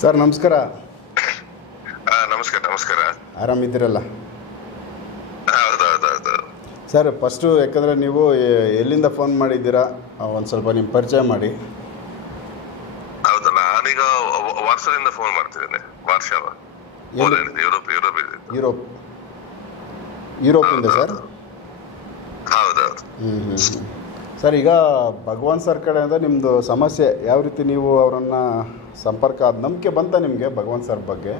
Sir ನಮಸ್ಕಾರ. ನಮಸ್ಕಾರ ನಮಸ್ಕಾರ. ಆರಾಮಿದ್ದೀರಲ್ಲ? ಹೌದು ಸರ್ ಫಸ್ಟು ಯಾಕಂದರೆ ನೀವು ಎಲ್ಲಿಂದ ಫೋನ್ ಮಾಡಿದ್ದೀರಾ? ಒಂದು ಸ್ವಲ್ಪ ನಿಮ್ಮ ಪರಿಚಯ ಮಾಡಿ. ಹೌದು ನಾನೀಗ ಈಗ ವಾರ್ಸದಿಂದ ಫೋನ್ ಮಾಡ್ತಿದ್ದೇನೆ ವಾರ್ಷಾವ ಯುರೋಪ್ ಯುರೋಪ್ ಇದೆ ಯುರೋಪ್. ಯುರೋಪಿಂದ ಸರ್? ಹೌದೌದು ಹ್ಞೂ ಹ್ಞೂ ಸರ್ ಈಗ ಭಗವಾನ್ ಸರ್ ಕಡೆಯಿಂದ ನಿಮ್ಮದು ಸಮಸ್ಯೆ ಯಾವ ರೀತಿ ನೀವು ಅವರನ್ನು ಸಂಪರ್ಕ ಆದ ನಂಬಿಕೆ ಬಂತ ನಿಮಗೆ ಭಗವಂತ ಸರ್ ಬಗ್ಗೆ?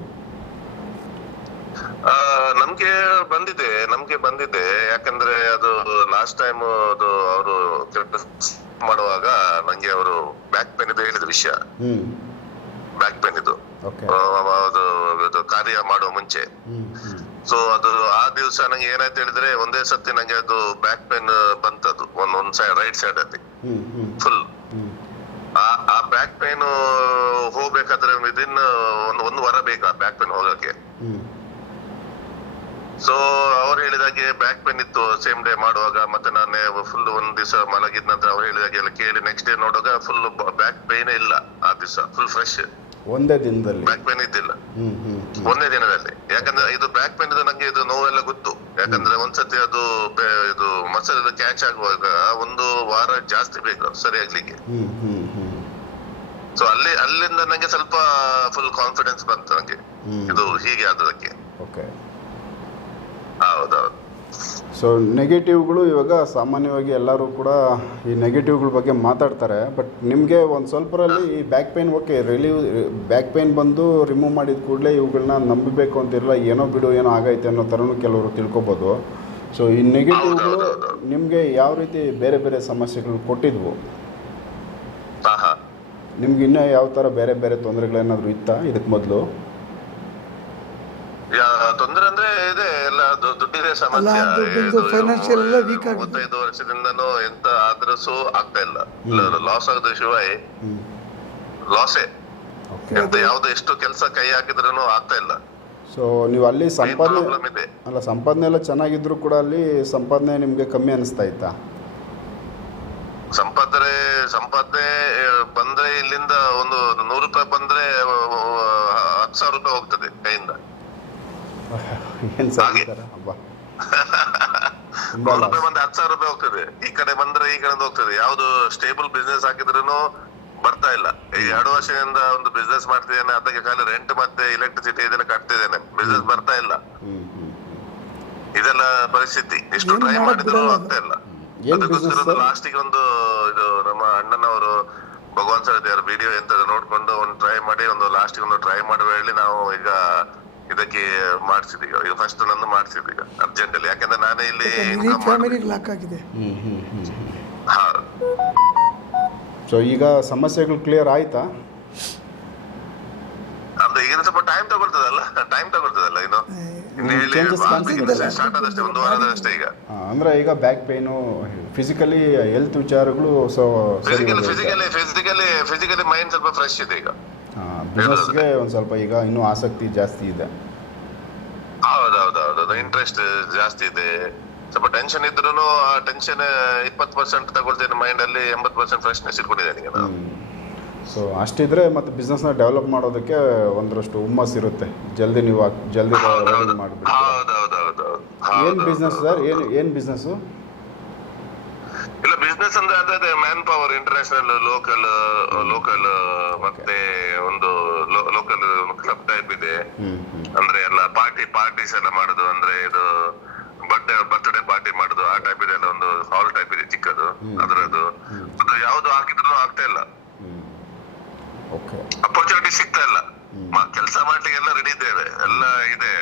ನಮ್ಗೆ ಬಂದಿದೆ ನಮ್ಗೆ ಬಂದಿದೆ. ಯಾಕಂದ್ರೆ ಅದು ಲಾಸ್ಟ್ ಟೈಮ್ ಅದು ಅವರು ಮಾಡುವಾಗ ನಂಗೆ ಅವರು ಬ್ಯಾಕ್ ಪೇನ್ ಇದು ಹೇಳಿದ ವಿಷಯ. ಬ್ಯಾಕ್ ಪೇನ್ ಇದು. ಅದು ಕಾರ್ಯ ಮಾಡುವ ಮುಂಚೆ. ಸೊ ಅದು ಆ ದಿವಸ ನಂಗೆ ಏನಾಯ್ತು ಹೇಳಿದ್ರೆ ಒಂದೇ ಸತಿ ನಂಗೆ ಅದು ಬ್ಯಾಕ್ ಪೇನ್ ಬಂತದ್ದು ಒಂದ್ ಒಂದ್ ಸೈಡ್ ರೈಟ್ ಸೈಡ್ ಅಲ್ಲಿ. ಫುಲ್ ಬ್ಯಾಕ್ ಪೇನ್ ಹೋಗ್ಬೇಕಾದ್ರೆ ವಿದಿನ್ ಒಂದು ಒಂದು ವಾರ ಬೇಕು ಆ ಬ್ಯಾಕ್ ಪೇನ್ ಹೋಗಕ್ಕೆ ಸೊ ಅವ್ರು ಹೇಳಿದಾಗೆ ಬ್ಯಾಕ್ ಪೇನ್ ಇತ್ತು ಸೇಮ್ ಡೇ ಮಾಡುವಾಗ ಮತ್ತೆ ನಾನೇ ಫುಲ್ ಒಂದ್ ದಿವಸ ಮಲಗಿದ ನಂತರ ಅವ್ರು ಹೇಳಿದಾಗೆ ಎಲ್ಲ ಕೇಳಿ ನೆಕ್ಸ್ಟ್ ಡೇ ನೋಡುವಾಗ ಫುಲ್ ಬ್ಯಾಕ್ ಪೇನ್ ಇಲ್ಲ ಆ ದಿವಸ ಫುಲ್ ಫ್ರೆಶ್ ಒಂದೇ ದಿನದಲ್ಲಿ. ಬ್ಯಾಕ್ ಪೇನ್ ಇದ್ದಿಲ್ಲ. ಒಂದೇ ದಿನದಲ್ಲಿ. ಯಾಕಂದ್ರೆ ಇದು ಬ್ಯಾಕ್ ಪೇನ್ ಇದು ನಂಗೆ ಇದು ನೋವೆಲ್ಲ ಗೊತ್ತು. ಯಾಕಂದ್ರೆ ಒಂದ್ಸತಿ ಅದು ಇದು ಮಸಲ್ ಕ್ಯಾಚ್ ಆಗುವಾಗ ಒಂದು ವಾರ ಜಾಸ್ತಿ ಬೇಕು ಸರಿ ಆಗ್ಲಿಕ್ಕೆ ಸೊ ಅಲ್ಲಿ ಅಲ್ಲಿಂದ ನಂಗೆ ಸ್ವಲ್ಪ ಫುಲ್ ಕಾನ್ಫಿಡೆನ್ಸ್ ಬಂತು ನಂಗೆ. ಇದು ಹೀಗೆ ಆದದಕ್ಕೆ ಓಕೆ ಹೌದೌದು. ಸೊ ನೆಗೆಟಿವ್ಗಳು ಇವಾಗ ಸಾಮಾನ್ಯವಾಗಿ ಎಲ್ಲರೂ ಕೂಡ ಈ ನೆಗೆಟಿವ್ಗಳ ಬಗ್ಗೆ ಮಾತಾಡ್ತಾರೆ. ಬಟ್ ನಿಮಗೆ ಒಂದು ಸ್ವಲ್ಪರಲ್ಲಿ ಈ back pain okay relieve back pain ಬಂದು ರಿಮೂವ್ ಮಾಡಿದ ಕೂಡಲೇ ಇವುಗಳನ್ನ ನಂಬಬೇಕು ಅಂತಿರಲ್ಲ ಏನೋ ಬಿಡು ಏನೋ ಆಗೈತೆ ಅನ್ನೋ ಥರನೂ ಕೆಲವರು ತಿಳ್ಕೊಬೋದು. ಸೊ ಈ ನೆಗೆಟಿವ್ಗಳು ನಿಮಗೆ ಯಾವ ರೀತಿ ಬೇರೆ ಬೇರೆ ಸಮಸ್ಯೆಗಳು ಕೊಟ್ಟಿದ್ವು? ನಿಮ್ಗೆ ಇನ್ನೂ ಯಾವ ಥರ ಬೇರೆ ಬೇರೆ ತೊಂದರೆಗಳೇನಾದರೂ ಇತ್ತಾ ಇದಕ್ಕೆ ಮೊದಲು? ಯಾ- ತೊಂದ್ರೆ ಅಂದ್ರೆ ಇದೆ ಎಲ್ಲ ದುಡ್ಡಿದೆ ಸಮಸ್ಯೆ. ಇದು ಎಲ್ಲ ಆಗಿದೆ. ಮೂವತ್ತೈದು ವರ್ಷದಿಂದನೂ ಎಂತ ಆದ್ರೂ ಸೋ ಆಗ್ತಾ ಇಲ್ಲ. ಲಾಸ್ ಆಗದ ಶಿವಾಯ್. ಲಾಸೇ ಎಂತ ಯಾವ್ದು ಎಷ್ಟು ಕೆಲಸ ಕೈ ಹಾಕಿದ್ರೂ ಆಗ್ತಾ ಇಲ್ಲ. ಸೊ ನೀವು ಅಲ್ಲಿ ಸಂಪಾದನೆ ಅಲ್ಲ ಸಂಪಾದನೆ ಎಲ್ಲ ಚೆನ್ನಾಗಿದ್ರು ಕೂಡ ಅಲ್ಲಿ ಸಂಪಾದನೆ ನಿಮಗೆ ಕಮ್ಮಿ ಅನಿಸ್ತಾ ಇತ್ತಾ? ಸಂಪಾದನೆ ಸಂಪಾದನೆ ಬಂದ್ರೆ ಇಲ್ಲಿಂದ ಒಂದು ನೂರು ರೂಪಾಯಿ ಬಂದ್ರೆ ಹತ್ತು ಸಾವಿರ ರೂಪಾಯಿ ಹೋಗ್ತದೆ ಕೈಯಿಂದ. ಹಾಗೆ. ನೂರು ರೂಪಾಯಿ ಬಂದ್ರೆ ಹತ್ತು ಸಾವಿರ ರೂಪಾಯಿ ಹೋಗ್ತದೆ. ಈ ಕಡೆ ಬಂದ್ರೆ ಈ ಕಡೆ ಹೋಗ್ತದೆ. ಯಾವ್ದು ಸ್ಟೇಬಲ್ ಬಿಸ್ನೆಸ್ ಹಾಕಿದ್ರು ಬರ್ತಾ ಇಲ್ಲ. ಈ ಎರಡು ವರ್ಷದಿಂದ ಒಂದು ಬಿಸ್ನೆಸ್ ಮಾಡ್ತಿದ್ದೇನೆ ಅದಕ್ಕೆ ಖಾಲಿ ರೆಂಟ್ ಮತ್ತೆ ಎಲೆಕ್ಟ್ರಿಸಿಟಿ ಇದೆಲ್ಲ ಕಟ್ತಿದ್ದೇನೆ. ಬಿಸ್ನೆಸ್ ಬರ್ತಾ ಇಲ್ಲ. ಇದೆಲ್ಲ ಪರಿಸ್ಥಿತಿ. ಎಷ್ಟು ಟ್ರೈ ಮಾಡಿದ್ರು ಆಗ್ತಾ ಇಲ್ಲ. Sir? ಲಾಸ್ಟಿಗೆ ಒಂದು ಇದು ನಮ್ಮ ಅಣ್ಣನವರು ಭಗವಾನ್ ಸರ್ ದೇವರ ವಿಡಿಯೋ ಎಂತ ನೋಡ್ಕೊಂಡು ಒಂದು ಟ್ರೈ ಮಾಡಿ ಒಂದು ಲಾಸ್ಟಿಗೆ ಒಂದು ಟ್ರೈ ಮಾಡುವ ಹೇಳಿ ನಾವು ಈಗ ಇದಕ್ಕೆ ಮಾಡಿಸಿದೀಗ ಈಗ ಫಸ್ಟ್ ನಂದು ಮಾಡ್ಸಿದ್ದು ಈಗ ಅರ್ಜೆಂಟ್ ಅಲ್ಲಿ. ಯಾಕಂದ್ರೆ ನಾನೇ ಇಲ್ಲಿ ಲಾಕ್ ಆಗಿದೆ. ಸೊ ಈಗ ಸಮಸ್ಯೆಗಳು ಕ್ಲಿಯರ್ ಆಯ್ತಾ ಅಂದ್ರೆ ಈಗ ಸ್ವಲ್ಪ ಟೈಮ್ ತಗೊಳ್ತದಲ್ಲ ಟೈಮ್ ತಗೊಳ್ತದಲ್ಲ ಇನ್ನು ಕಾಣ್ತಿದ್ದಲ್ಲ? ಆದಷ್ಟೇ ಒಂದು ವಾರದಷ್ಟೇ ಈಗ. ಅಂದ್ರೆ ಈಗ ಬ್ಯಾಕ್ ಪೇನು ಫಿಸಿಕಲಿ ಹೆಲ್ತ್ ವಿಚಾರಗಳು so physically physically physically physically mind ಸ್ವಲ್ಪ ಫ್ರೆಶ್ ಇದೆ ಈಗ. ಬಿಸ್ನೆಸ್ಗೆ ಒಂದು ಸ್ವಲ್ಪ ಈಗ ಇನ್ನೂ ಆಸಕ್ತಿ ಜಾಸ್ತಿ ಇದೆ. ಹೌದೌದೌದು ಇಂಟ್ರೆಸ್ಟ್ ಜಾಸ್ತಿ ಇದೆ. ಸ್ವಲ್ಪ ಟೆನ್ಷನ್ ಇದ್ರೂ ಆ ಟೆನ್ಷನ್ ಇಪ್ಪತ್ತು ಪರ್ಸೆಂಟ್ ತಗೊಳ್ತೇನೆ ಮೈಂಡ್ ಅಲ್ಲಿ ಎಂಬತ್ತು ಪರ್ಸೆಂಟ್ ಫ್ರೆಶ್ನೆಸ್ ಇಟ್ಕೊಂಡಿದ್ದೇನೆ ನಾನು. ಸೊ ಅಷ್ಟಿದ್ರೆ ಮತ್ತು ಬಿಸ್ನೆಸ್ನ ಡೆವಲಪ್ ಮಾಡೋದಕ್ಕೆ ಒಂದರಷ್ಟು ಹುಮ್ಮಸ್ ಇರುತ್ತೆ. ಜಲ್ದಿ ನೀವು ಜಲ್ದಿ ಮಾಡಿಬಿಡಿ ಹೌದೌದೌದೌದು ಏನು ಬಿಸ್ನೆಸ್ ಸರ್? ಏನು ಏನು ಬಿಸ್ನೆಸ್ಸು ಇಲ್ಲ ಬಿಸ್ನೆಸ್ ಅಂದ್ರೆ ಅದೇ ಅದೇ manpower international local local ಮತ್ತೆ ಒಂದು ಲೋಕಲ್ ಕ್ಲಬ್ ಟೈಪ್ ಇದೆ. ಹ್ಞೂ ಹ್ಞೂ ಅಂದ್ರೆ ಎಲ್ಲ ಪಾರ್ಟಿ ಪಾರ್ಟೀಸ್ ಎಲ್ಲ ಮಾಡುದು. ಅಂದ್ರೆ ಇದು ಬರ್ಡೇ ಬರ್ತ್ಡೇ ಪಾರ್ಟಿ ಮಾಡುದು. ಆ ಟೈಪ್ ಇದೆ ಒಂದು ಹಾಲ್ ಟೈಪ್ ಇದೆ ಚಿಕ್ಕದು. ಅದರದ್ದು. ಅದು ಯಾವ್ದು ಹಾಕಿದ್ರು ಆಗ್ತಾ ಇಲ್ಲ. ಅಪರ್ಚುನಿಟಿ ಸಿಗ್ತಾ ಇಲ್ಲ. ಕೆಲಸ ಮಾಡ್ಲಿಕ್ಕೆ ಎಲ್ಲ ರೆಡಿ ಇದ್ದೇವೆ. ಎಲ್ಲ ಇದೆ.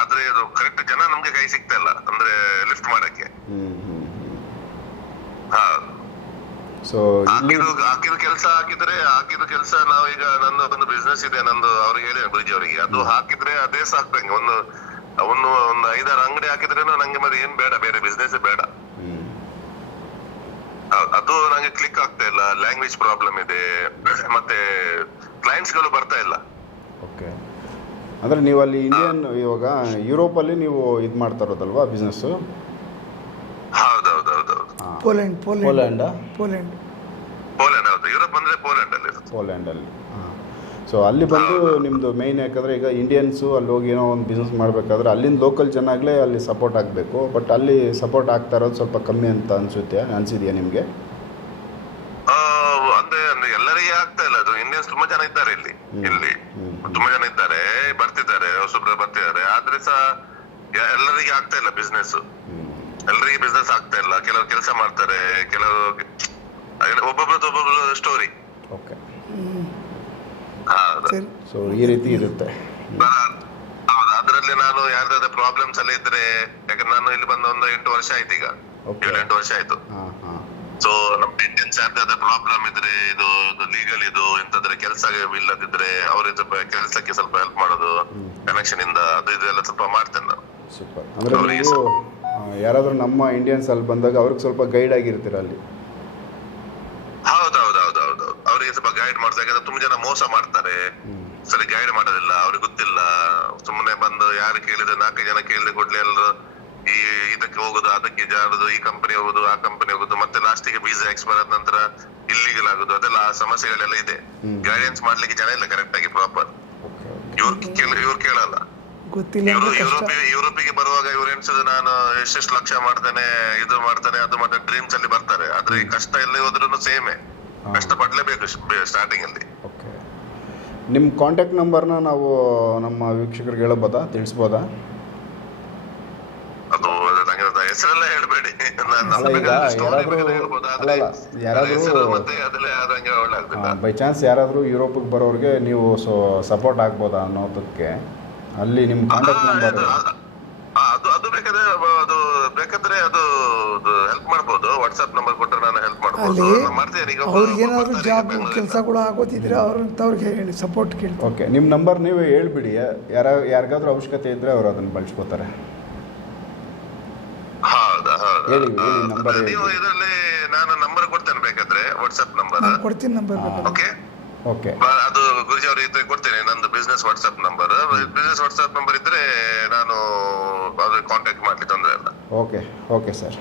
ಆದ್ರೆ ಅದು ಕರೆಕ್ಟ್ ಜನ ನಮ್ಗೆ ಕೈ ಸಿಗ್ತಾ ಇಲ್ಲ. ಅಂದ್ರೆ ಲಿಫ್ಟ್ ಮಾಡಕ್ಕೆ. ಸೊ ಹಾಕಿದ ಕೆಲಸ ಹಾಕಿದ್ರೆ ಹಾಕಿದ ಕೆಲಸ ನಾವು ಈಗ ನಂದು ಒಂದು ಬಿಸ್ನೆಸ್ ಇದೆ. ನಂದು ಅವ್ರಿಗೆ ಹೇಳಿ ಬ್ರಿಡ್ಜ್ ಅವರಿಗೆ. ಅದು ಹಾಕಿದ್ರೆ ಅದೇ ಸಾಕ್ತಂಗೆ ಒಂದು ಒಂದು ಒಂದು ಐದಾರು ಅಂಗಡಿ ಹಾಕಿದ್ರೆ ನಂಗೆ ಮತ್ತೆ ಏನ್ ಬೇಡ. ಬೇರೆ ಬಿಸ್ನೆಸ್ ಬೇಡ. ಅದು ನಂಗೆ ಕ್ಲಿಕ್ ಆಗ್ತಾ ಇಲ್ಲ. ಲ್ಯಾಂಗ್ವೇಜ್ ಪ್ರಾಬ್ಲಮ್ ಇದೆ. ಮತ್ತೆ ಕ್ಲೈಂಟ್ಸ್ಗಳು ಬರ್ತಾ ಇಲ್ಲ. ಓಕೆ ಅಂದರೆ ನೀವು ಅಲ್ಲಿ ಇಂಡಿಯನ್ ಇವಾಗ ಯುರೋಪಲ್ಲಿ ನೀವು ಇದು ಮಾಡ್ತಾ ಇರೋದಲ್ವಾ ಬಿಸ್ನೆಸ್ಸು ಹೌದು ಹೌದು ಪೋಲೆಂಡ್ ಪೋಲೆಂಡ್ ಪೋಲ್ಯಾಂಡಾ ಪೋಲೆಂಡ್ ಪೋಲೆಂಡ್ ಹೌದು. ಯುರೋಪ್ ಅಂದ್ರೆ ಪೋಲೆಂಡ್ ಅಲ್ಲಿ ಇರುತ್ತೆ. ಪೋಲ್ಯಾಂಡಲ್ಲಿ ಹಾಂ. ಸೊ ಅಲ್ಲಿ ಬಂದು ನಿಮ್ಮದು ಮೇಯ್ನ್ ಯಾಕಂದರೆ ಈಗ ಇಂಡಿಯನ್ಸು ಅಲ್ಲಿ ಹೋಗಿ ಏನೋ ಒಂದು ಬಿಸ್ನೆಸ್ ಮಾಡಬೇಕಾದ್ರೆ ಅಲ್ಲಿಂದ ಲೋಕಲ್ ಜನಾಗ್ಲೇ ಅಲ್ಲಿ ಸಪೋರ್ಟ್ ಆಗಬೇಕು. ಬಟ್ ಅಲ್ಲಿ ಸಪೋರ್ಟ್ ಆಗ್ತಾ ಇರೋದು ಸ್ವಲ್ಪ ಕಮ್ಮಿ ಅಂತ ಅನಿಸುತ್ತೆ. ಅನಿಸಿದೆಯಾ ನಿಮಗೆ ಆ, ಅಂದ್ರೆ ಅಂದ್ರೆ ಎಲ್ಲರಿಗೆ ಆಗ್ತಾ ಇಲ್ಲ ಅದು ಇಂಡಿಯನ್ಸ್ ತುಂಬಾ ಜನ ಇದ್ದಾರೆ ಇಲ್ಲಿ. ತುಂಬಾ ಜನ ಇದ್ದಾರೆ ಬರ್ತಿದ್ದಾರೆ ಹೊಸಬ್ರು ಬರ್ತಿದ್ದಾರೆ. ಆದ್ರೆ ಸಹ ಎಲ್ಲರಿಗೆ ಆಗ್ತಾ ಇಲ್ಲ ಬಿಸ್ನೆಸ್ ಎಲ್ಲರಿಗೆ ಬಿಸ್ನೆಸ್ ಆಗ್ತಾ ಇಲ್ಲ. ಕೆಲವರು ಕೆಲಸ ಮಾಡ್ತಾರೆ ಕೆಲವರು ಹಾಗೆ ಒಬ್ಬೊಬ್ರದ್ದು ಒಬ್ಬೊಬ್ರು ಸ್ಟೋರಿ ಓಕೆ ಸೊ ಈ ರೀತಿ ಇರುತ್ತೆ. ಹೌದು. ಅದ್ರಲ್ಲಿ ನಾನು ಯಾರ್ದಾದ ಪ್ರಾಬ್ಲಮ್ಸ್ ಎಲ್ಲ ಇದ್ರೆ ಯಾಕಂದ್ರೆ ನಾನು ಇಲ್ಲಿ ಬಂದ ಒಂದು ಎಂಟು ವರ್ಷ ಆಯ್ತು ಈಗ. Okay. ಏಳು ಎಂಟು ವರ್ಷ ಆಯ್ತು. ಸೊ ನಮ್ಮ ಆದ ಪ್ರಾಬ್ಲಮ್ ಇದ್ರೆ ಇದು ಲೀಗಲ್ ಇದು ಎಂತಾದ್ರೆ ಕೆಲಸ ಇಲ್ಲದಿದ್ರೆ ಅವ್ರಿಗೆ ಸ್ವಲ್ಪ ಕೆಲಸಕ್ಕೆ ಸ್ವಲ್ಪ ಹೆಲ್ಪ್ ಮಾಡೋದು ಕನೆಕ್ಷನ್ ಇಂದ ಅದು ಇದು ಎಲ್ಲ ಸ್ವಲ್ಪ ಮಾಡ್ತೇನೆ ನಾನು. ಸೂಪರ್. ಅಂದರೆ ನೀವು ಯಾರಾದರೂ ನಮ್ಮ ಇಂಡಿಯನ್ಸ್ ಅಲ್ಲಿ ಬಂದಾಗ ಅವ್ರಿಗೆ ಸ್ವಲ್ಪ ಗೈಡ್ ಆಗಿರ್ತೀರ ಅಲ್ಲಿ? ಹೌದೌದೌದೌದು. ಅವರಿಗೆ ಸ್ವಲ್ಪ ಗೈಡ್ ಮಾಡ್ತಾರೆ ಯಾಕಂದ್ರೆ ತುಂಬಾ ಜನ ಮೋಸ ಮಾಡ್ತಾರೆ. ಸರಿ ಗೈಡ್ ಮಾಡೋದಿಲ್ಲ ಅವ್ರಿಗೆ ಗೊತ್ತಿಲ್ಲ. ಸುಮ್ಮನೆ ಬಂದು ಯಾರು ಕೇಳಿದ್ರೆ ನಾಲ್ಕು ಜನ ಕೇಳಿದ್ರೆ ಕೊಡ್ಲಿ ಎಲ್ಲರೂ ಈ ಇದಕ್ಕೆ ಹೋಗುದು ಅದಕ್ಕೆ ಜಾರುದು ಈ ಕಂಪನಿ ಹೋಗುದು ಆ ಕಂಪನಿ ಹೋಗುದು ಮತ್ತೆ ಲಾಸ್ಟಿಗೆ ವೀಸಾ ಎಕ್ಸ್ಪೈರ್ ಆದ ನಂತರ ಇಲ್ಲಿಗಲ್ ಆಗುದು ಅದೆಲ್ಲ ಆ ಸಮಸ್ಯೆಗಳೆಲ್ಲ ಇದೆ. ಗೈಡೆನ್ಸ್ ಮಾಡ್ಲಿಕ್ಕೆ ಜನ ಇಲ್ಲ ಕರೆಕ್ಟ್ ಆಗಿ ಪ್ರಾಪರ್ ಇವ್ರು ಕೇಳ ಇವ್ರು ಕೇಳಲ್ಲ. ಯುರೋಪಿಗೆ ಬರುವಾಗ ಇವ್ರು ಎಣಿಸೋದು ನಾನು ಎಷ್ಟೆಷ್ಟು ಲಕ್ಷ ಮಾಡ್ತೇನೆ ಇದು ಮಾಡ್ತೇನೆ ಅದು ಮಾಡ್ತೇನೆ ಡ್ರೀಮ್ಸ್ ಅಲ್ಲಿ ಬರ್ತಾರೆ. ಆದ್ರೆ ಈ ಕಷ್ಟ ಎಲ್ಲಿ ಹೋದ್ರುನು ಸೇಮೆ ಕಷ್ಟ ಪಡ್ಲೇಬೇಕು ಸ್ಟಾರ್ಟಿಂಗ್ ಅಲ್ಲಿ. ನಿಮ್ ನಿಮ್ಮ ಕಾಂಟ್ಯಾಕ್ಟ್ ನಂಬರ್ನ ನಾವು ನಮ್ಮ ವೀಕ್ಷಕರಿಗೆ ಹೇಳಬಹುದಾ ತಿಳಿಸ್ಬೋದಾ? ಒಳ್ಳೆ ಹೇಳ್ಬೇಡಿ. ಬೈ ಚಾನ್ಸ್ ಯಾರಾದರೂ ಯುರೋಪಿಗೆ ಬರೋರಿಗೆ ನೀವು ಸೊ ಸಪೋರ್ಟ್ ಆಗ್ಬೋದಾ ಅನ್ನೋದಕ್ಕೆ? ಅಲ್ಲಿ ನಿಮ್ಮ ಕಾಂಟ್ಯಾಕ್ಟ್ ನಂಬರ್ ಅದು ಅದು ಅದು ಬೇಕಾದ್ರೆ ಅದು ಬೇಕಾದ್ರೆ ಅದು ಹೆಲ್ಪ್ ಮಾಡ್ಬೋದು. ವಾಟ್ಸ್ಆಪ್ ನಂಬರ್ ಕೊಟ್ಟರೆ ನಾನು ಹೆಲ್ಪ್ ಮಾಡ್ಬೋದು. ಮಾಡ್ತೀನಿ ಒಬ್ರು ಬರ್ತಾರೆ ಜಾಬ್ ಕೆಲಸ ಕೂಡ ಆಗೋದಿದ್ರೆ ಅವ್ರಂಥವ್ರಿಗೆ ಹೇಳಿ ಸಪೋರ್ಟ್ ಕೇಳಿ ಓಕೆ ನಿಮ್ಮ ನಂಬರ್ ನೀವು ಹೇಳ್ಬಿಡಿ. ಯಾರ ಯಾರಿಗಾದ್ರೂ ಅವಶ್ಯಕತೆ ಇದ್ದರೆ ಅವ್ರು ಅದನ್ನು ಬಳಸ್ಕೋತಾರೆ. ಹೇಳಿ, ಹೇಳಿ, number ಹೇಳಿ. ನೀವು ಇದರಲ್ಲಿ ನಾನು ನಂಬರ್ ಕೊಡ್ತೇನೆ ಬೇಕಾದ್ರೆ ವಾಟ್ಸ್ಆಪ್ ನಂಬರ್ ನಾನು ಕೊಡ್ತೀನಿ ನಂಬರ್ ಓಕೆ ಓಕೆ ಅದು ಗುರುಜಿ ಅವ್ರ ಇದ್ರೆ ಕೊಡ್ತೇನೆ ನಂದು business WhatsApp number business WhatsApp number ಇದ್ರೆ ನಾನು ಅದ್ರ ಕಾಂಟ್ಯಾಕ್ಟ್ ಮಾಡ್ಲಿಕ್ಕೆ ತೊಂದರೆ ಇಲ್ಲ. Okay okay sir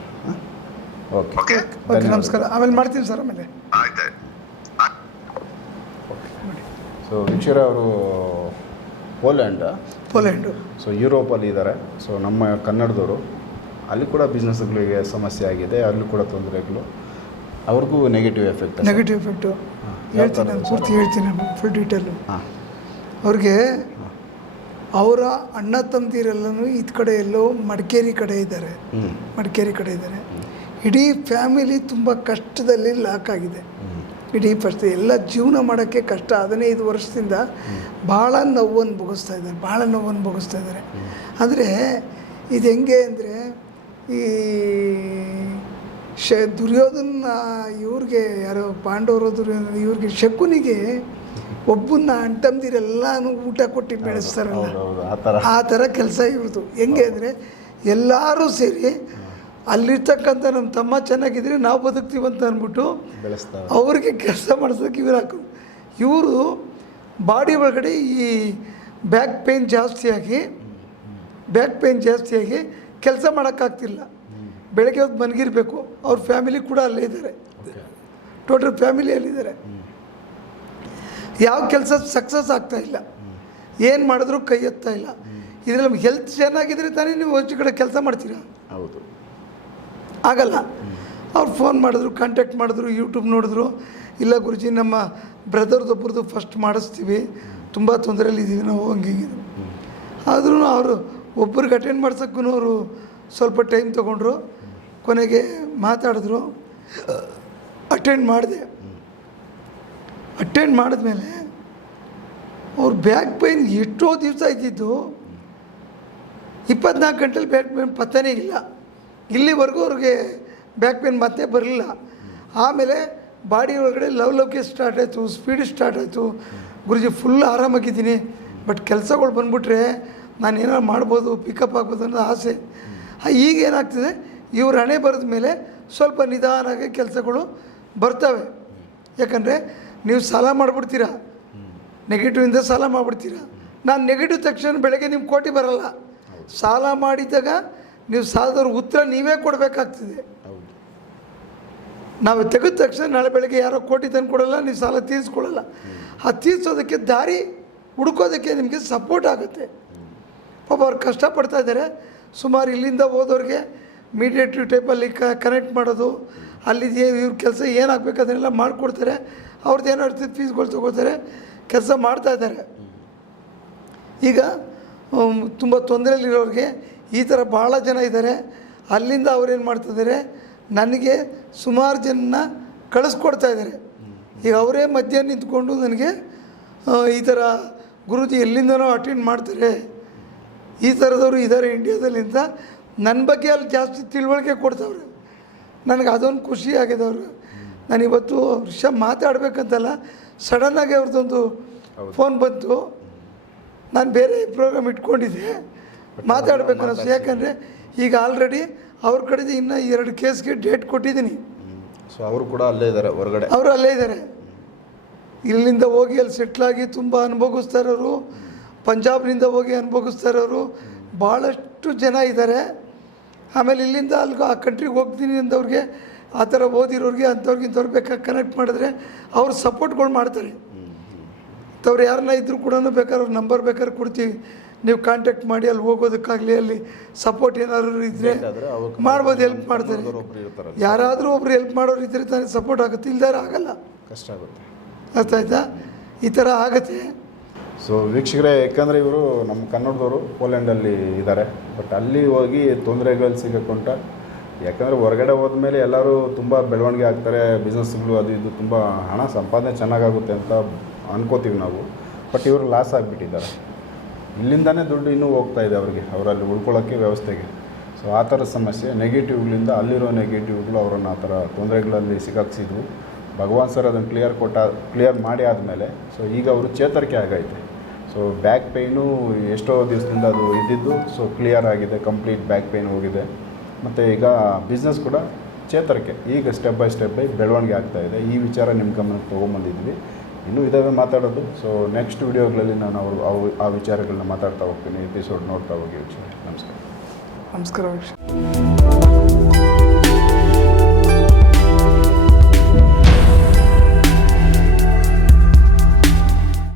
okay okay okay ನಮಸ್ಕಾರ. ಆಮೇಲೆ ಮಾಡ್ತೀನಿ ಸರ್ ಆಮೇಲೆ. ಆಯ್ತು ಸೊ ವೀಕ್ಷರ ಅವರು ಪೋಲ್ಯಾಂಡ್ ಪೋಲೆಂಡು ಸೊ ಯುರೋಪಲ್ಲಿ ಇದ್ದಾರೆ. ಸೊ ನಮ್ಮ ಕನ್ನಡದವರು. ಅಲ್ಲಿ ಕೂಡ ಬಿಸ್ನೆಸ್ಗಳಿಗೆ ಸಮಸ್ಯೆ ಆಗಿದೆ ಅಲ್ಲೂ ಕೂಡ ತೊಂದರೆಗಳು. ಅವ್ರಿಗೂ ನೆಗೆಟಿವ್ ಎಫೆಕ್ಟ್ ನೆಗೆಟಿವ್ ಎಫೆಕ್ಟು ಹೇಳ್ತೀನಿ ನಾನು ಪೂರ್ತಿ ಹೇಳ್ತೀನಿ ಫುಲ್ ಡೀಟೇಲು ಹಾಂ. ಅವ್ರಿಗೆ ಅವರ ಅಣ್ಣ ತಮ್ಮದಿರೆಲ್ಲನೂ ಈ ಕಡೆ ಎಲ್ಲೋ ಮಡಿಕೇರಿ ಕಡೆ ಇದ್ದಾರೆ. ಮಡಿಕೇರಿ ಕಡೆ ಇದ್ದಾರೆ. ಇಡೀ ಫ್ಯಾಮಿಲಿ ತುಂಬ ಕಷ್ಟದಲ್ಲಿ ಲಾಕ್ ಆಗಿದೆ. ಇಡೀ ಫಸ್ಟ್ ಎಲ್ಲ ಜೀವನ ಮಾಡೋಕ್ಕೆ ಕಷ್ಟ. ಹದಿನೈದು ವರ್ಷದಿಂದ ಭಾಳ ನೋವನ್ನು ಭೋಗಿಸ್ತಾ ಇದ್ದಾರೆ ಭಾಳ ನೋವನ್ನು ಭೋಗಿಸ್ತಾ ಇದ್ದಾರೆ. ಆದರೆ ಇದು ಹೆಂಗೆ ಅಂದರೆ ಈ ಶ ದುರ್ಯೋಧನ ಇವ್ರಿಗೆ ಯಾರೋ ಪಾಂಡವರು ದುರ್ಯೋಧನ ಇವ್ರಿಗೆ ಶಕುನಿಗೆ ಒಬ್ಬನ್ನ ಅಣ್ತಂದಿರೆಲ್ಲಾನು ಊಟ ಕೊಟ್ಟು ಬೆಳೆಸ್ತಾರಲ್ಲ. ಆ ಥರ ಕೆಲಸ ಇವ್ರದ್ದು ಹೆಂಗೆ ಅಂದರೆ ಎಲ್ಲರೂ ಸೇರಿ ಅಲ್ಲಿರ್ತಕ್ಕಂಥ ನಮ್ಮ ತಮ್ಮ ಚೆನ್ನಾಗಿದ್ರೆ ನಾವು ಬದುಕ್ತೀವಿ ಅಂತ ಅಂದ್ಬಿಟ್ಟು ಅವ್ರಿಗೆ ಕೆಲಸ ಮಾಡಿಸೋಕೆ ಇವ್ರು ಹಾಕು ಇವರು ಬಾಡಿ ಒಳಗಡೆ ಈ ಬ್ಯಾಕ್ ಪೇಯ್ನ್ ಜಾಸ್ತಿಯಾಗಿ ಬ್ಯಾಕ್ ಪೇಯ್ನ್ ಜಾಸ್ತಿಯಾಗಿ ಕೆಲಸ ಮಾಡೋಕ್ಕಾಗ್ತಿಲ್ಲ. ಬೆಳಗ್ಗೆ ಹೊತ್ತು ಮನಗಿರ್ಬೇಕು ಅವ್ರ ಫ್ಯಾಮಿಲಿ ಕೂಡ ಅಲ್ಲೇ ಇದ್ದಾರೆ. ಟೋಟಲ್ ಫ್ಯಾಮಿಲಿ ಅಲ್ಲಿದ್ದಾರೆ. ಯಾವ ಕೆಲಸ ಸಕ್ಸಸ್ ಆಗ್ತಾ ಇಲ್ಲ. ಏನು ಮಾಡಿದ್ರು ಕೈ ಎತ್ತಾ ಇಲ್ಲ. ಇದರಲ್ಲಿ ನಮ್ಗೆ ಹೆಲ್ತ್ ಚೆನ್ನಾಗಿದ್ರೆ ತಾನೇ ನೀವು ಹೆಚ್ಚು ಕಡೆ ಕೆಲಸ ಮಾಡ್ತೀರಾ? ಹೌದು. ಆಗಲ್ಲ. ಅವ್ರು ಫೋನ್ ಮಾಡಿದ್ರು ಕಾಂಟ್ಯಾಕ್ಟ್ ಮಾಡಿದ್ರು ಯೂಟ್ಯೂಬ್ ನೋಡಿದ್ರು. ಇಲ್ಲ ಗುರುಜಿ ನಮ್ಮ ಬ್ರದರ್ದೊಬ್ಬರದು ಫಸ್ಟ್ ಮಾಡಿಸ್ತೀವಿ. ತುಂಬ ತೊಂದರೆಯಲ್ಲಿದ್ದೀವಿ ನಾವು ಹಂಗೆ ಹಿಂಗೆ. ಆದ್ರೂ ಅವರು ಒಬ್ರಿಗೆ ಅಟೆಂಡ್ ಮಾಡ್ಸೋಕ್ಕೂ ಅವರು ಸ್ವಲ್ಪ ಟೈಮ್ ತೊಗೊಂಡ್ರು, ಕೊನೆಗೆ ಮಾತಾಡಿದ್ರು. ಅಟೆಂಡ್ ಮಾಡಿದೆ. ಅಟೆಂಡ್ ಮಾಡಿದ್ಮೇಲೆ ಅವ್ರ ಬ್ಯಾಕ್ ಪೈನ್ ಎಷ್ಟೋ ದಿವಸ ಇದ್ದಿದ್ದು. ಇಪ್ಪತ್ನಾಲ್ಕು ಗಂಟೆಲಿ ಬ್ಯಾಕ್ ಪೇನ್ ಪತ್ತನೇ ಇಲ್ಲ. ಇಲ್ಲಿವರೆಗೂ ಅವ್ರಿಗೆ ಬ್ಯಾಕ್ ಪೇನ್ ಮತ್ತೆ ಬರಲಿಲ್ಲ. ಆಮೇಲೆ ಬಾಡಿ ಒಳಗಡೆ ಲವ್ ಲವ್ಗೆ ಸ್ಟಾರ್ಟ್ ಆಯಿತು ಸ್ಪೀಡ್ ಸ್ಟಾರ್ಟ್ ಆಯಿತು. ಗುರುಜಿ ಫುಲ್ ಆರಾಮಾಗಿದ್ದೀನಿ. ಬಟ್ ಕೆಲಸಗಳು ಬಂದ್ಬಿಟ್ರೆ ನಾನು ಏನಾರು ಮಾಡ್ಬೋದು ಪಿಕಪ್ ಆಗ್ಬೋದು ಅನ್ನೋ ಆಸೆ. ಈಗ ಏನಾಗ್ತಿದೆ? ಇವ್ರ ಹಣೆ ಬರೆದ ಮೇಲೆ ಸ್ವಲ್ಪ ನಿಧಾನಾಗಿ ಕೆಲಸಗಳು ಬರ್ತವೆ. ಯಾಕಂದರೆ ನೀವು ಸಾಲ ಮಾಡಿಬಿಡ್ತೀರಾ? ನೆಗೆಟಿವಿಂದ ಸಾಲ ಮಾಡಿಬಿಡ್ತೀರಾ? ನಾನು ನೆಗೆಟಿವ್ ತಕ್ಷಣ ಬೆಳಗ್ಗೆ ನಿಮ್ಮ ಕೋಟಿ ಬರಲ್ಲ. ಸಾಲ ಮಾಡಿದಾಗ ನೀವು ಸಾಲದವ್ರ ಉತ್ತರ ನೀವೇ ಕೊಡಬೇಕಾಗ್ತದೆ. ನಾವು ತೆಗೆದ ತಕ್ಷಣ ನಾಳೆ ಬೆಳಗ್ಗೆ ಯಾರೋ ಕೋಟಿ ತಂದು ಕೊಡಲ್ಲ, ನೀವು ಸಾಲ ತೀರಿಸ್ಕೊಡಲ್ಲ ಆ ತೀರಿಸೋದಕ್ಕೆ ದಾರಿ ಹುಡ್ಕೋದಕ್ಕೆ ನಿಮಗೆ ಸಪೋರ್ಟ್ ಆಗುತ್ತೆ. ಪಾಪ ಅವ್ರು ಕಷ್ಟಪಡ್ತಾ ಇದ್ದಾರೆ. ಸುಮಾರು ಇಲ್ಲಿಂದ ಹೋದವ್ರಿಗೆ ಮೀಡಿಯೇಟಿವ್ ಟೈಪಲ್ಲಿ ಕ ಕನೆಕ್ಟ್ ಮಾಡೋದು ಅಲ್ಲಿ ಇವ್ರ ಕೆಲಸ ಏನಾಗಬೇಕು ಅದನ್ನೆಲ್ಲ ಮಾಡಿಕೊಡ್ತಾರೆ. ಅವ್ರದ್ದು ಏನೋ ಇರ್ತದೆ ಫೀಸ್ಗಳು ತೊಗೊಳ್ತಾರೆ ಕೆಲಸ ಮಾಡ್ತಾ ಇದ್ದಾರೆ. ಈಗ ತುಂಬ ತೊಂದರೆಯಲ್ಲಿರೋರಿಗೆ ಈ ಥರ ಭಾಳ ಜನ ಇದ್ದಾರೆ. ಅಲ್ಲಿಂದ ಅವ್ರೇನು ಮಾಡ್ತಿದ್ದಾರೆ ನನಗೆ ಸುಮಾರು ಜನ ಕಳಿಸ್ಕೊಡ್ತಾ ಇದ್ದಾರೆ. ಈಗ ಅವರೇ ಮಧ್ಯ ನಿಂತ್ಕೊಂಡು ನನಗೆ ಈ ಥರ ಗುರುಜಿ ಎಲ್ಲಿಂದನೋ ಅಟೆಂಡ್ ಮಾಡ್ತಾರೆ. ಈ ಥರದವರು ಇದ್ದಾರೆ ಇಂಡಿಯಾದಲ್ಲಿ ಅಂತ ನನ್ನ ಬಗ್ಗೆ ಅಲ್ಲಿ ಜಾಸ್ತಿ ತಿಳುವಳಿಕೆ ಕೊಡ್ತಾವ್ರೆ. ನನಗೆ ಅದೊಂದು ಖುಷಿ ಆಗಿದೆ ಅವರು ನಾನು ಇವತ್ತು ವಿಷಯ ಮಾತಾಡಬೇಕಂತಲ್ಲ ಸಡನ್ನಾಗಿ ಅವ್ರದ್ದೊಂದು ಫೋನ್ ಬಂತು. ನಾನು ಬೇರೆ ಪ್ರೋಗ್ರಾಮ್ ಇಟ್ಕೊಂಡಿದ್ದೆ. ಮಾತಾಡಬೇಕು ಅನ್ನಿಸ್ತು ಯಾಕಂದರೆ ಈಗ ಆಲ್ರೆಡಿ ಅವ್ರ ಕಡೆದು ಇನ್ನು ಎರಡು ಕೇಸ್ಗೆ ಡೇಟ್ ಕೊಟ್ಟಿದ್ದೀನಿ. ಸೊ ಅವರು ಕೂಡ ಅಲ್ಲೇ ಇದ್ದಾರೆ ಹೊರಗಡೆ. ಅವರು ಅಲ್ಲೇ ಇದ್ದಾರೆ ಇಲ್ಲಿಂದ ಹೋಗಿ ಅಲ್ಲಿ ಸೆಟ್ಲಾಗಿ ತುಂಬ ಅನುಭವಿಸ್ತಾ ಇರೋರು. ಪಂಜಾಬ್ನಿಂದ ಹೋಗಿ ಅನುಭವಿಸ್ತಾ ಇರೋರು ಭಾಳಷ್ಟು ಜನ ಇದ್ದಾರೆ. ಆಮೇಲೆ ಇಲ್ಲಿಂದ ಅಲ್ಲಿಗೆ ಆ ಕಂಟ್ರಿಗೆ ಹೋಗ್ತೀನಿ ಅಂದವ್ರಿಗೆ ಆ ಥರ ಓದಿರೋರಿಗೆ ಅಂಥವ್ರಿಗೆ ಇಂಥವ್ರಿಗೆ ಬೇಕಾಗಿ ಕನೆಕ್ಟ್ ಮಾಡಿದ್ರೆ ಅವ್ರು ಸಪೋರ್ಟ್ಗಳು ಮಾಡ್ತಾರೆ. ಅಂಥವ್ರು ಯಾರನ್ನ ಇದ್ದರೂ ಕೂಡ ಬೇಕಾದ್ರೆ ಅವ್ರ ನಂಬರ್ ಬೇಕಾದ್ರೆ ಕೊಡ್ತೀವಿ. ನೀವು ಕಾಂಟ್ಯಾಕ್ಟ್ ಮಾಡಿ ಅಲ್ಲಿ ಹೋಗೋದಕ್ಕಾಗಲಿ ಅಲ್ಲಿ ಸಪೋರ್ಟ್ ಏನಾದ್ರು ಇದ್ದರೆ ಮಾಡ್ಬೋದು ಹೆಲ್ಪ್ ಮಾಡ್ತಾರೆ. ಯಾರಾದರೂ ಒಬ್ರು ಹೆಲ್ಪ್ ಮಾಡೋರು ಇದ್ದರೆ ತಾನೇ ಸಪೋರ್ಟ್ ಆಗುತ್ತೆ. ಇಲ್ದಾರ ಆಗಲ್ಲ. ಕಷ್ಟ ಆಗುತ್ತೆ. ಅರ್ಥ ಆಯ್ತಾ? ಈ ಥರ ಆಗುತ್ತೆ. ಸೊ ವೀಕ್ಷಕರೇ, ಯಾಕಂದರೆ ಇವರು ನಮ್ಮ ಕನ್ನಡದವರು ಪೋಲೆಂಡಲ್ಲಿ ಇದ್ದಾರೆ. ಬಟ್ ಅಲ್ಲಿ ಹೋಗಿ ತೊಂದರೆಗಳು ಸಿಗಕೊಂಟ ಯಾಕಂದರೆ ಹೊರಗಡೆ ಹೋದ್ಮೇಲೆ ಎಲ್ಲರೂ ತುಂಬ ಬೆಳವಣಿಗೆ ಆಗ್ತಾರೆ ಬಿಸ್ನೆಸ್ಗಳು ಅದು ಇದು ತುಂಬ ಹಣ ಸಂಪಾದನೆ ಚೆನ್ನಾಗಾಗುತ್ತೆ ಅಂತ ಅನ್ಕೋತೀವಿ ನಾವು. ಬಟ್ ಇವರು ಲಾಸ್ ಆಗಿಬಿಟ್ಟಿದ್ದಾರೆ. ಇಲ್ಲಿಂದನೇ ದುಡ್ಡು ಇನ್ನೂ ಹೋಗ್ತಾ ಇದೆ ಅವರಿಗೆ, ಅವರಲ್ಲಿ ಉಳ್ಕೊಳ್ಳೋಕ್ಕೆ ವ್ಯವಸ್ಥೆಗೆ. ಸೊ ಆ ಥರ ಸಮಸ್ಯೆ. ನೆಗೆಟಿವ್ಗಳಿಂದ ಅಲ್ಲಿರೋ ನೆಗೆಟಿವ್ಗಳು ಅವರನ್ನು ಆ ಥರ ತೊಂದರೆಗಳಲ್ಲಿ ಸಿಗಾಕ್ಸಿದ್ವು. ಭಗವಾನ್ ಸರ್ ಅದನ್ನು ಕ್ಲಿಯರ್ ಕೊಟ್ಟ ಕ್ಲಿಯರ್ ಮಾಡಿ ಆದಮೇಲೆ ಸೊ ಈಗ ಅವರು ಚೇತರಿಕೆ ಆಗೈತೆ. ಸೊ ಬ್ಯಾಕ್ ಪೇಯ್ನು ಎಷ್ಟೋ ದಿವಸದಿಂದ ಅದು ಇದ್ದಿದ್ದು. ಸೊ ಕ್ಲಿಯರ್ ಆಗಿದೆ ಕಂಪ್ಲೀಟ್ ಬ್ಯಾಕ್ ಪೇಯ್ನ್ ಹೋಗಿದೆ. ಮತ್ತು ಈಗ ಬಿಸ್ನೆಸ್ ಕೂಡ ಚೇತರಿಕೆ. ಈಗ ಸ್ಟೆಪ್ ಬೈ ಸ್ಟೆಪ್ ಬೈ ಬೆಳವಣಿಗೆ ಆಗ್ತಾ ಇದೆ. ಈ ವಿಚಾರ ನಿಮ್ಮ ಗಮನಕ್ಕೆ ತೊಗೊಂಬಂದಿದ್ವಿ ಇನ್ನೂ ಇದಾವೆ ಮಾತಾಡೋದು. ಸೊ ನೆಕ್ಸ್ಟ್ ವಿಡಿಯೋಗಳಲ್ಲಿ ನಾನು ಅವರು ಅವು ಆ ವಿಚಾರಗಳನ್ನ ಮಾತಾಡ್ತಾ ಹೋಗ್ತೀನಿ. ಎಪಿಸೋಡ್ ನೋಡ್ತಾ ಹೋಗಿ ವಿಷಯ ನಮಸ್ಕಾರ. ನಮಸ್ಕಾರ